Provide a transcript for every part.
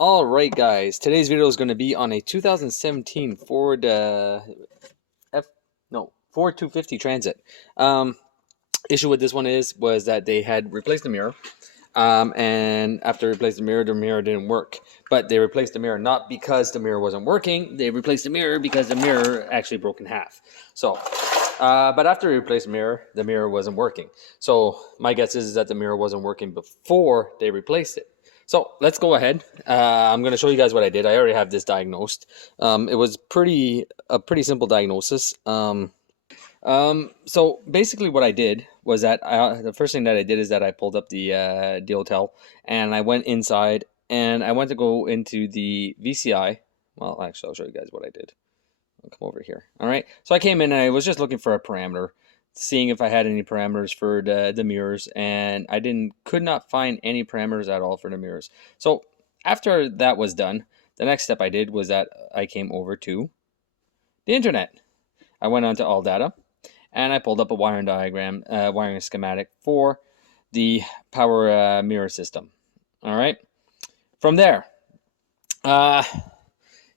All right, guys. Today's video is going to be on a 2017 Ford Ford 250 Transit. Issue with this one was that they had replaced the mirror, and after replacing the mirror didn't work. But they replaced the mirror not because the mirror wasn't working. They replaced the mirror because the mirror actually broke in half. So, but after they replaced the mirror wasn't working. So my guess is that the mirror wasn't working before they replaced it. So let's go ahead. I'm going to show you guys what I did. I already have this diagnosed. It was a pretty simple diagnosis. So basically what I did was that the first thing that I did is that I pulled up the hotel and I went inside and I went to go into the VCI. Well, actually, I'll show you guys what I did. I'll come over here. All right. So I came in and I was just looking for a parameter, seeing if I had any parameters for the mirrors, and I could not find any parameters at all for the mirrors. So after that was done, the next step I did was that I came over to the internet. I went onto All Data and I pulled up a wiring diagram, wiring schematic for the power mirror system. All right. From there,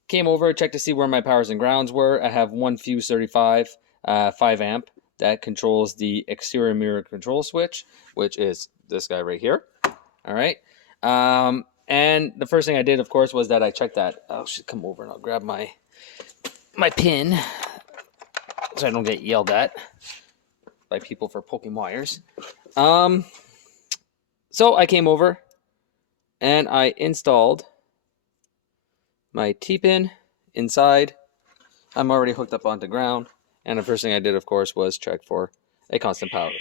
came over, checked to see where my powers and grounds were. I have one Fuse 35, 5 amp that controls the exterior mirror control switch, which is this guy right here. All right. And the first thing I did, of course, was that I checked that. I should come over and I'll grab my pin so I don't get yelled at by people for poking wires. So I came over and I installed my T-pin inside. I'm already hooked up onto ground. And the first thing I did, of course, was check for a constant power,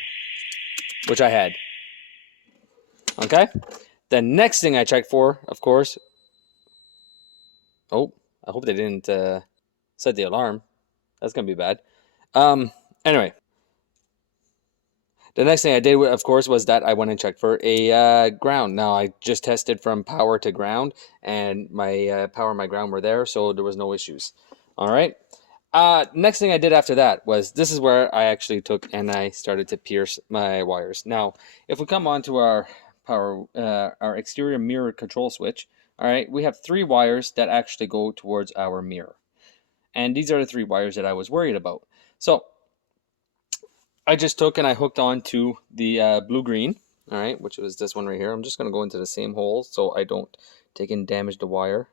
which I had. Okay? The next thing I checked for, of course... Oh, I hope they didn't set the alarm. That's going to be bad. Anyway. The next thing I did, of course, was that I went and checked for a ground. Now, I just tested from power to ground, and my power and my ground were there, so there was no issues. All right? Next thing I did after that was, this is where I actually took and I started to pierce my wires. Now, if we come on to our exterior mirror control switch, all right, we have 3 wires that actually go towards our mirror. And these are the 3 wires that I was worried about. So I just took and I hooked on to the blue-green, all right, which was this one right here. I'm just going to go into the same hole so I don't take and damage the wire.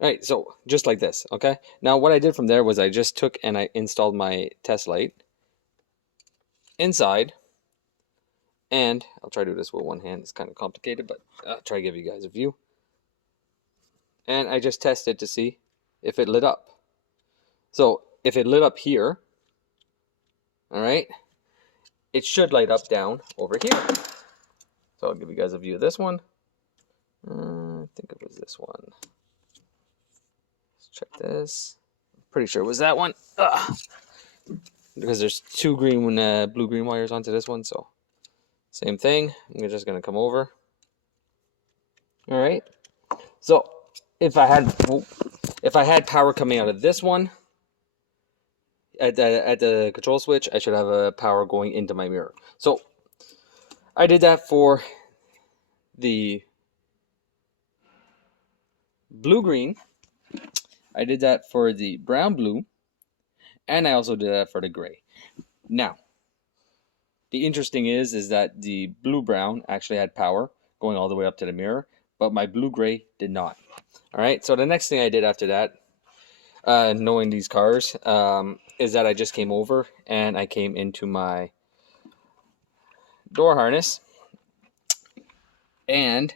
All right, so just like this, okay? Now, what I did from there was I just took and I installed my test light inside. And I'll try to do this with one hand. It's kind of complicated, but I'll try to give you guys a view. And I just tested to see if it lit up. So if it lit up here, all right, it should light up down over here. So I'll give you guys a view of this one. I think it was this one. Let's check this. I'm pretty sure it was that one. Because there's 2 blue-green wires onto this one, so same thing. I'm just going to come over. All right. So if I had power coming out of this one at the control switch, I should have a power going into my mirror. So I did that for the blue-green. I did that for the brown-blue, and I also did that for the gray. Now, the interesting is that the blue-brown actually had power going all the way up to the mirror, but my blue-gray did not. All right, so the next thing I did after that, knowing these cars, is that I just came over and I came into my door harness, and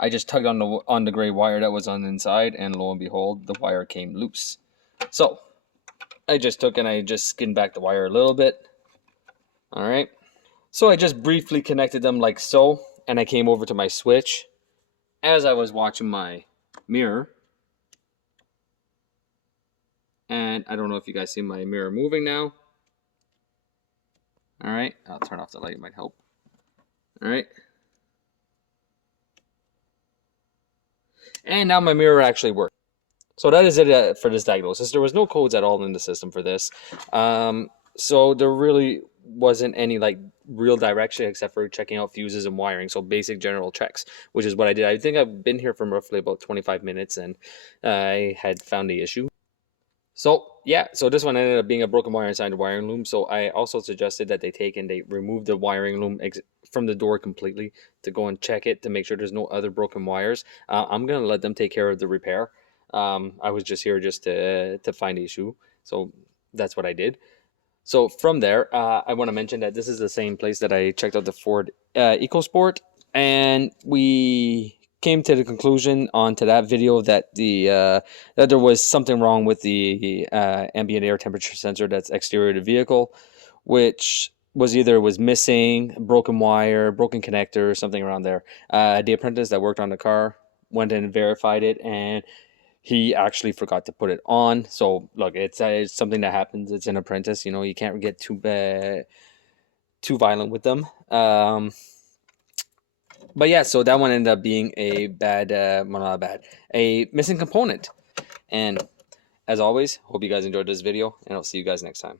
I just tugged on the gray wire that was on the inside, and lo and behold, the wire came loose. So I just took and I just skinned back the wire a little bit. All right. So I just briefly connected them like so, and I came over to my switch as I was watching my mirror. And I don't know if you guys see my mirror moving now. All right. I'll turn off the light, it might help. All right. And now my mirror actually works. So that is it for this diagnosis. There was no codes at all in the system for this. So there really wasn't any like real direction except for checking out fuses and wiring. So basic general checks, which is what I did. I think I've been here for roughly about 25 minutes, and I had found the issue. So yeah, so this one ended up being a broken wire inside the wiring loom. So I also suggested that they take and they remove the wiring loom from the door completely to go and check it to make sure there's no other broken wires. I'm gonna let them take care of the repair. I was just here just to find the issue, so that's what I did. So from there, I want to mention that this is the same place that I checked out the Ford EcoSport, and we came to the conclusion onto that video that that there was something wrong with the ambient air temperature sensor that's exterior to the vehicle, which was either was missing, broken wire, broken connector, or something around there. The apprentice that worked on the car went in and verified it, and he actually forgot to put it on. So look, it's something that happens. It's an apprentice, you know. You can't get too violent with them. But yeah, so that one ended up being a bad, well, not bad, a missing component. And as always, hope you guys enjoyed this video, and I'll see you guys next time.